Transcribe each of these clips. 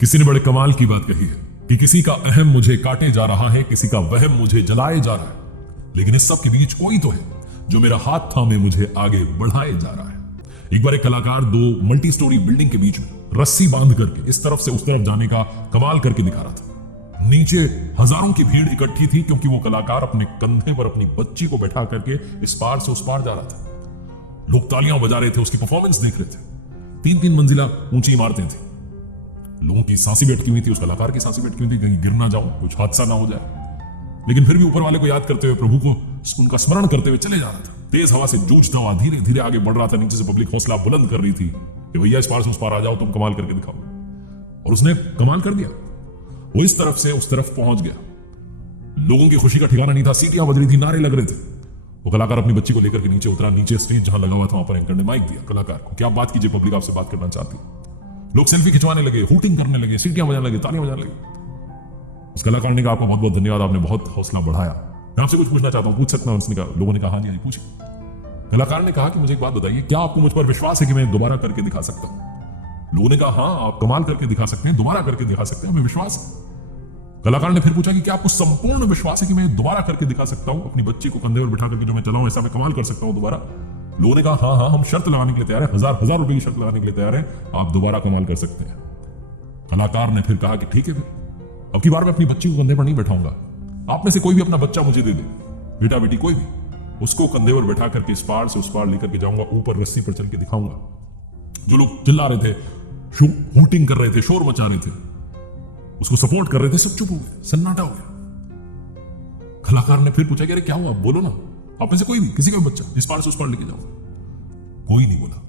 किसी ने बड़े कमाल की बात कही है कि किसी का अहम मुझे काटे जा रहा है, किसी का वहम मुझे जलाए जा रहा है, लेकिन इस सब के बीच कोई तो है जो मेरा हाथ थामे मुझे आगे बढ़ाए जा रहा है। एक बार एक कलाकार दो मल्टी स्टोरी बिल्डिंग के बीच में रस्सी बांध करके इस तरफ से उस तरफ जाने का कमाल करके दिखा रहा था। नीचे हजारों की भीड़ इकट्ठी थी क्योंकि वो कलाकार अपने कंधे पर अपनी बच्ची को बैठा करके इस पार से उस पार जा रहा था। लोग तालियां बजा रहे थे, उसकी परफॉर्मेंस देख रहे थे। 3-3 मंजिला ऊंची इमारतें थी, लोगों की सांसें भी अटकी हुई थी, उस कलाकार की सांसें भी अटकी हुई थी, कहीं गिर ना जाऊं, कुछ हादसा ना हो जाए। लेकिन फिर भी ऊपर वाले को याद करते हुए, प्रभु को उनका स्मरण करते हुए चले जा रहा था। तेज हवा से जूझता हुआ धीरे धीरे आगे बढ़ रहा था। नीचे से पब्लिक हौसला बुलंद कर रही थी कि भैया इस पार से उस पार आ जाओ, तुम कमाल करके दिखाओ। और उसने कमाल कर दिया। वो इस तरफ से उस तरफ पहुंच गया। लोगों की खुशी का ठिकाना नहीं था, सीटियां बज रही थी, नारे लग रहे थे। वो कलाकार अपनी बच्ची को लेकर के नीचे उतरा। नीचे स्टेज जहां लगा हुआ था वहां पर एंकर ने माइक दिया कलाकार को कि आप बात कीजिए, पब्लिक आपसे बात करना चाहती है। लोग सेल्फी खिंचवाने लगे, हूटिंग करने लगे, सीटियां बजाने लगे, तालियां बजाने लगे। उस कलाकार ने कहा आपका बहुत बहुत धन्यवाद, आपने बहुत हौसला बढ़ाया। मैं आपसे कुछ पूछना चाहता हूं, पूछ सकता हूं? उसने कहा, लोगों ने कहा हाँ जी पूछिए। कलाकार ने कहा कि मुझे एक बात बताइए, क्या आपको मुझ पर विश्वास है कि मैं दोबारा करके दिखा सकता हूं? लोगों ने कहा हाँ, आप कमाल करके दिखा सकते हैं, दोबारा करके दिखा सकते हैं, हमें विश्वास है। कलाकार ने फिर पूछा कि क्या आपको संपूर्ण विश्वास है कि मैं दोबारा करके दिखा सकता हूं, अपनी बच्ची को कंधे पर बिठा करके जो मैं चला हूं ऐसा मैं कमाल कर सकता हूं दोबारा? लोगों ने कहा हाँ हाँ, हम शर्त लगाने के लिए तैयार है, हजार रुपए की शर्त लगाने के लिए तैयार है, आप दोबारा कमाल कर सकते हैं। कलाकार ने फिर कहा कि ठीक है, फिर अब की बार मैं अपनी बच्ची को कंधे पर नहीं बैठाऊंगा। आप में से कोई भी अपना बच्चा मुझे दे दे, बेटा बेटी कोई भी, उसको कंधे पर बैठा करके इस पार से उस पार लेकर के जाऊंगा, ऊपर रस्सी पर चल के दिखाऊंगा। जो लोग चिल्ला रहे थे, हूटिंग कर रहे थे, शोर मचा रहे थे, उसको सपोर्ट कर रहे थे, सब चुप हो गए, सन्नाटा हो गया। कलाकार ने फिर पूछा कि अरे क्या हुआ, बोलो ना, आप में से कोई भी, किसी का भी बच्चा इस पार से उस पार लेके जाऊंगा। कोई नहीं बोला।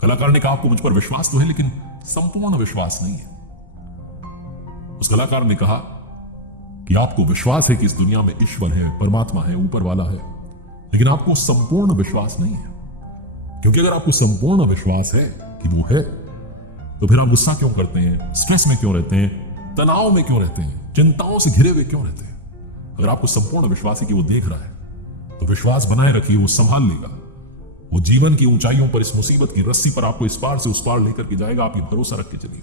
कलाकार ने कहा आपको मुझ पर विश्वास तो है लेकिन संपूर्ण विश्वास नहीं है। उस कलाकार ने कहा कि आपको विश्वास है कि इस दुनिया में ईश्वर है, परमात्मा है, ऊपर वाला है, लेकिन आपको संपूर्ण विश्वास नहीं है। क्योंकि अगर आपको संपूर्ण विश्वास है कि वो है, तो फिर आप गुस्सा क्यों करते हैं, स्ट्रेस में क्यों रहते हैं, तनाव में क्यों रहते हैं, चिंताओं से घिरे हुए क्यों रहते हैं? अगर आपको संपूर्ण विश्वास है कि वो देख रहा है, तो विश्वास बनाए रखिए, वो संभाल लेगा। वो जीवन की ऊंचाइयों पर, इस मुसीबत की रस्सी पर आपको इस पार से उस पार लेकर के जाएगा। आप ये भरोसा रख के चलिए।